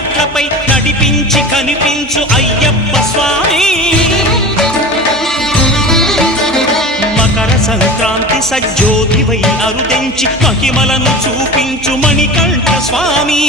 మెట్లపై నడిపించి కనిపించు అయ్యప్ప స్వామి మకర సంక్రాంతి సజ్జోతివై అరుదెంచి మహిమలను చూపించు మణికంఠ స్వామి